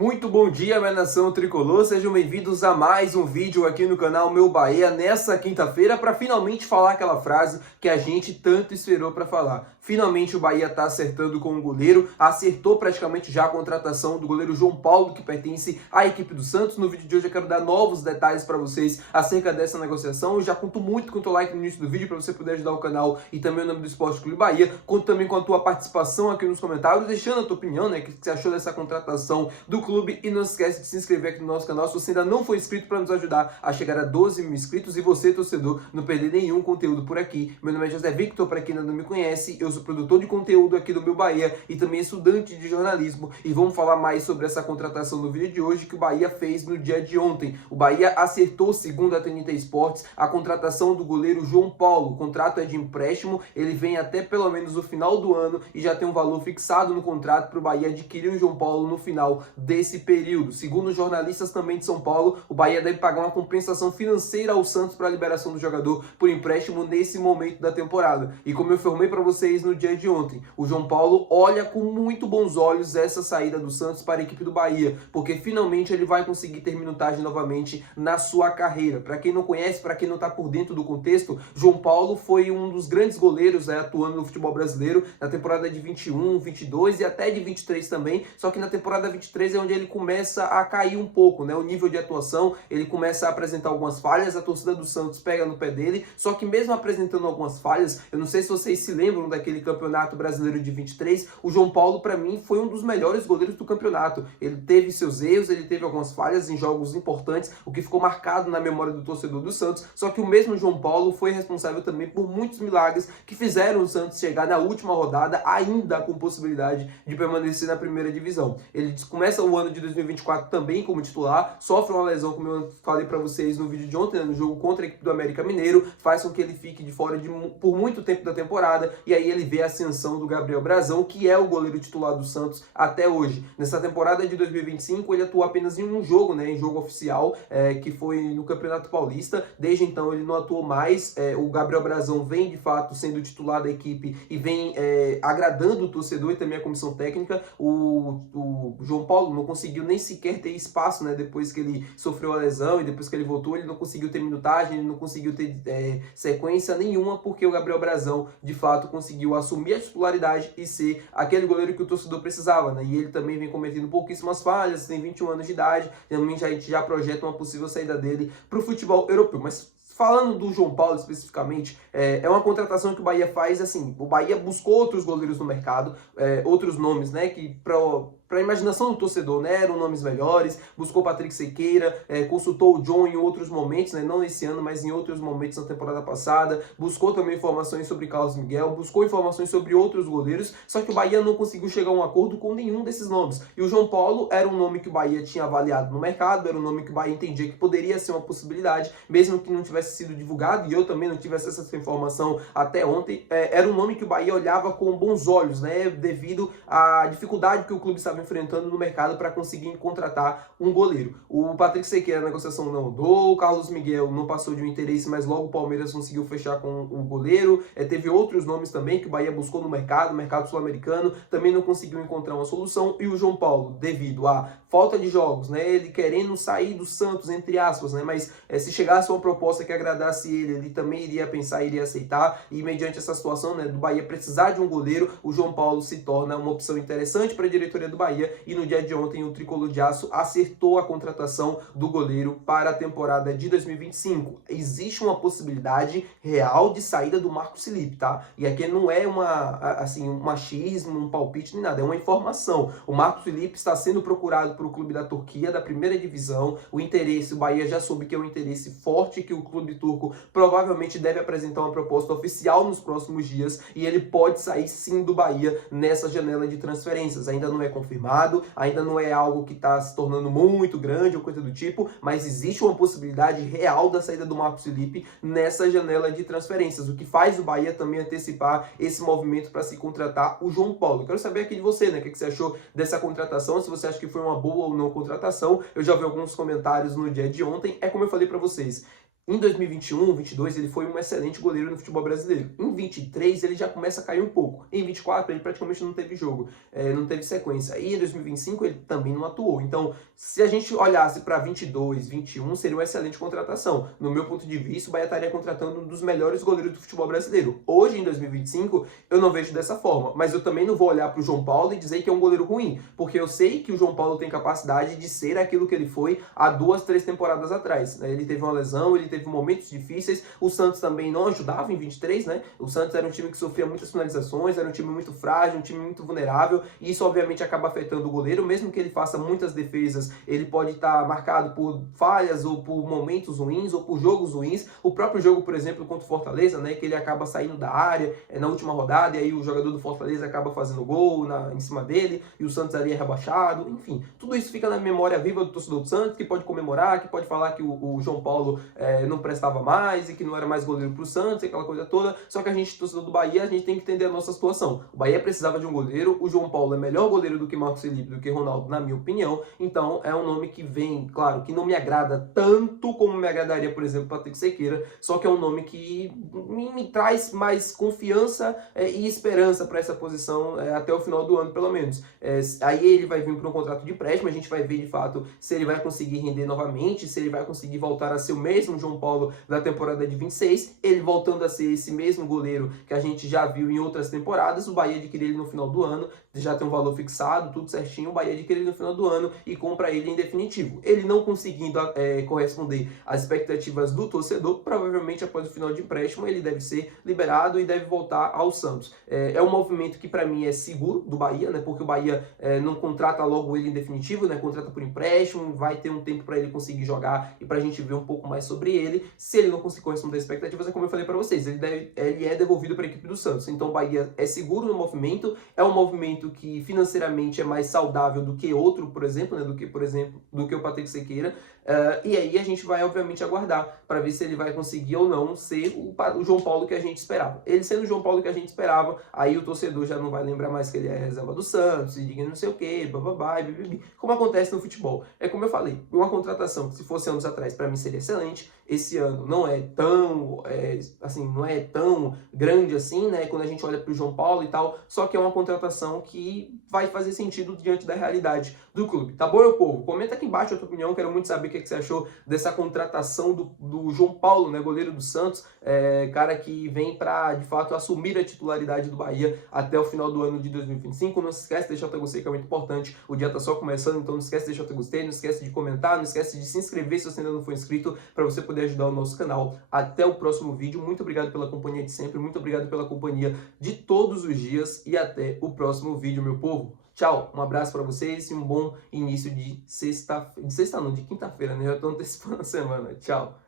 Muito bom dia, minha nação tricolor, sejam bem-vindos a mais um vídeo aqui no canal Meu Bahia nessa quinta-feira para finalmente falar aquela frase que a gente tanto esperou para falar. Finalmente o Bahia está acertando com o goleiro, acertou praticamente já a contratação do goleiro João Paulo, que pertence à equipe do Santos. No vídeo de hoje eu quero dar novos detalhes para vocês acerca dessa negociação. Eu já conto muito com o teu like no início do vídeo para você poder ajudar o canal e também o nome do Esporte Clube Bahia. Conto também com a tua participação aqui nos comentários, deixando a tua opinião, né, o que você achou dessa contratação do clube, e não esquece de se inscrever aqui no nosso canal se você ainda não for inscrito, para nos ajudar a chegar a 12 mil inscritos e você, torcedor, não perder nenhum conteúdo por aqui. Meu nome é José Victor, para quem ainda não me conhece, eu sou produtor de conteúdo aqui do Meu Bahia e também estudante de jornalismo, e vamos falar mais sobre essa contratação no vídeo de hoje que o Bahia fez no dia de ontem. O Bahia acertou, segundo a TNT Esportes, a contratação do goleiro João Paulo. O contrato é de empréstimo, ele vem até pelo menos o final do ano e já tem um valor fixado no contrato para o Bahia adquirir o João Paulo no final desse período. Segundo os jornalistas também de São Paulo, o Bahia deve pagar uma compensação financeira ao Santos para a liberação do jogador por empréstimo nesse momento da temporada. E como eu informei para vocês no dia de ontem, o João Paulo olha com muito bons olhos essa saída do Santos para a equipe do Bahia, porque finalmente ele vai conseguir ter minutagem novamente na sua carreira. Para quem não conhece, para quem não está por dentro do contexto, João Paulo foi um dos grandes goleiros atuando no futebol brasileiro na temporada de 21, 22 e até de 23 também, só que na temporada 23 é onde ele começa a cair um pouco, né? O nível de atuação, ele começa a apresentar algumas falhas, a torcida do Santos pega no pé dele, só que mesmo apresentando algumas falhas, eu não sei se vocês se lembram daquele campeonato brasileiro de 23, o João Paulo, para mim, foi um dos melhores goleiros do campeonato. Ele teve seus erros, ele teve algumas falhas em jogos importantes, o que ficou marcado na memória do torcedor do Santos, só que o mesmo João Paulo foi responsável também por muitos milagres que fizeram o Santos chegar na última rodada, ainda com possibilidade de permanecer na primeira divisão. Ele começa o ano de 2024 também como titular, sofre uma lesão, como eu falei para vocês no vídeo de ontem, né, no jogo contra a equipe do América Mineiro, faz com que ele fique de fora por muito tempo da temporada, e aí ele vê a ascensão do Gabriel Brazão, que é o goleiro titular do Santos até hoje. Nessa temporada de 2025, ele atuou apenas em um jogo, né, em jogo oficial, que foi no Campeonato Paulista. Desde então ele não atuou mais. O Gabriel Brazão vem de fato sendo titular da equipe e vem agradando o torcedor e também a comissão técnica. O João Paulo não conseguiu nem sequer ter espaço, né, depois que ele sofreu a lesão e depois que ele voltou, ele não conseguiu ter minutagem, ele não conseguiu ter sequência nenhuma, porque o Gabriel Brazão de fato conseguiu assumir a titularidade e ser aquele goleiro que o torcedor precisava, né? E ele também vem cometendo pouquíssimas falhas, tem 21 anos de idade, realmente a gente já projeta uma possível saída dele para o futebol europeu. Mas falando do João Paulo especificamente, é uma contratação que o Bahia faz assim, o Bahia buscou outros goleiros no mercado, outros nomes, né, que para a imaginação do torcedor, né, eram nomes melhores, buscou Patrick Sequeira, consultou o John em outros momentos, né, não nesse ano, mas em outros momentos na temporada passada, buscou também informações sobre Carlos Miguel, buscou informações sobre outros goleiros, só que o Bahia não conseguiu chegar a um acordo com nenhum desses nomes. E o João Paulo era um nome que o Bahia tinha avaliado no mercado, era um nome que o Bahia entendia que poderia ser uma possibilidade, mesmo que não tivesse sido divulgado, e eu também não tive acesso a essa informação até ontem. Era um nome que o Bahia olhava com bons olhos, né, devido à dificuldade que o clube estava enfrentando no mercado para conseguir contratar um goleiro. O Patrick Sequeira, a negociação não andou, o Carlos Miguel não passou de um interesse, mas logo o Palmeiras conseguiu fechar com o goleiro. Teve outros nomes também que o Bahia buscou no mercado sul-americano, também não conseguiu encontrar uma solução. E o João Paulo, devido à falta de jogos, né, ele querendo sair do Santos, entre aspas, né, mas se chegasse uma proposta que agradasse ele também iria pensar, iria aceitar, e mediante essa situação, né, do Bahia precisar de um goleiro, o João Paulo se torna uma opção interessante para a diretoria do Bahia. E no dia de ontem o Tricolor de Aço acertou a contratação do goleiro para a temporada de 2025. Existe uma possibilidade real de saída do Marcos Felipe, tá? E aqui não é um machismo, um palpite nem nada, é uma informação. O Marcos Felipe está sendo procurado por o clube da Turquia, da primeira divisão. O interesse, o Bahia já soube que é um interesse forte, que o clube turco provavelmente deve apresentar uma proposta oficial nos próximos dias, e ele pode sair sim do Bahia nessa janela de transferências. Ainda não é confirmado, ainda não é algo que está se tornando muito grande ou coisa do tipo, mas existe uma possibilidade real da saída do Marcos Felipe nessa janela de transferências, o que faz o Bahia também antecipar esse movimento para se contratar o João Paulo. Eu quero saber aqui de você, né, o que você achou dessa contratação, se você acha que foi uma boa ou não contratação. Eu já vi alguns comentários no dia de ontem, é como eu falei para vocês, Em 2021, 22, ele foi um excelente goleiro no futebol brasileiro. Em 23, ele já começa a cair um pouco. Em 24, ele praticamente não teve jogo, não teve sequência. E em 2025, ele também não atuou. Então, se a gente olhasse para 22, 21, seria uma excelente contratação. No meu ponto de vista, o Bahia estaria contratando um dos melhores goleiros do futebol brasileiro. Hoje, em 2025, eu não vejo dessa forma. Mas eu também não vou olhar para o João Paulo e dizer que é um goleiro ruim. Porque eu sei que o João Paulo tem capacidade de ser aquilo que ele foi há 2, 3 temporadas atrás. Ele teve uma lesão, ele teve momentos difíceis, o Santos também não ajudava em 23, né? O Santos era um time que sofria muitas finalizações, era um time muito frágil, um time muito vulnerável, e isso obviamente acaba afetando o goleiro, mesmo que ele faça muitas defesas, ele pode estar marcado por falhas, ou por momentos ruins, ou por jogos ruins. O próprio jogo, por exemplo, contra o Fortaleza, né, que ele acaba saindo da área na última rodada, e aí o jogador do Fortaleza acaba fazendo gol em cima dele, e o Santos ali é rebaixado, enfim. Tudo isso fica na memória viva do torcedor do Santos, que pode comemorar, que pode falar que o João Paulo não prestava mais e que não era mais goleiro pro Santos, aquela coisa toda. Só que a gente, torcedor do Bahia, a gente tem que entender a nossa situação. O Bahia precisava de um goleiro, o João Paulo é melhor goleiro do que Marcos Felipe, do que Ronaldo, na minha opinião. Então é um nome que vem, claro, que não me agrada tanto como me agradaria, por exemplo, Patrick Sequeira, só que é um nome que me traz mais confiança e esperança para essa posição até o final do ano, pelo menos. Aí ele vai vir para um contrato de empréstimo, a gente vai ver de fato se ele vai conseguir render novamente, se ele vai conseguir voltar a ser o mesmo João Paulo da temporada de 26, ele voltando a ser esse mesmo goleiro que a gente já viu em outras temporadas. O Bahia adquire ele no final do ano, já tem um valor fixado, tudo certinho, o Bahia adquire ele no final do ano e compra ele em definitivo. Ele não conseguindo corresponder às expectativas do torcedor, provavelmente após o final de empréstimo ele deve ser liberado e deve voltar ao Santos. É um movimento que para mim é seguro do Bahia, né, porque o Bahia não contrata logo ele em definitivo, né, contrata por empréstimo, vai ter um tempo para ele conseguir jogar e para a gente ver um pouco mais sobre ele. Se ele não conseguir corresponder às expectativas, é como eu falei para vocês, ele é devolvido para a equipe do Santos. Então o Bahia é seguro no movimento, é um movimento que financeiramente é mais saudável do que outro, por exemplo, né, do que o Patrick Sequeira. E aí a gente vai obviamente aguardar para ver se ele vai conseguir ou não ser o João Paulo que a gente esperava. Ele sendo o João Paulo que a gente esperava, aí o torcedor já não vai lembrar mais que ele é reserva do Santos, e diga não sei o que, bababá, como acontece no futebol. É como eu falei, uma contratação que se fosse anos atrás para mim seria excelente, esse ano não é tão não é tão grande assim, né, quando a gente olha para o João Paulo e tal, só que é uma contratação que vai fazer sentido diante da realidade do clube. Tá bom, meu povo? Comenta aqui embaixo a tua opinião, quero muito saber o que você achou dessa contratação do João Paulo, né, goleiro do Santos, cara que vem para, de fato, assumir a titularidade do Bahia até o final do ano de 2025. Não se esquece de deixar o teu gostei, que é muito importante, o dia tá só começando, então não esquece de deixar o teu gostei, não esquece de comentar, não esquece de se inscrever se você ainda não for inscrito, para você poder ajudar o nosso canal. Até o próximo vídeo, muito obrigado pela companhia de sempre, muito obrigado pela companhia de todos os dias e até o próximo vídeo, meu povo. Tchau, um abraço para vocês e um bom início de quinta-feira, né? Já tô antecipando a semana. Tchau.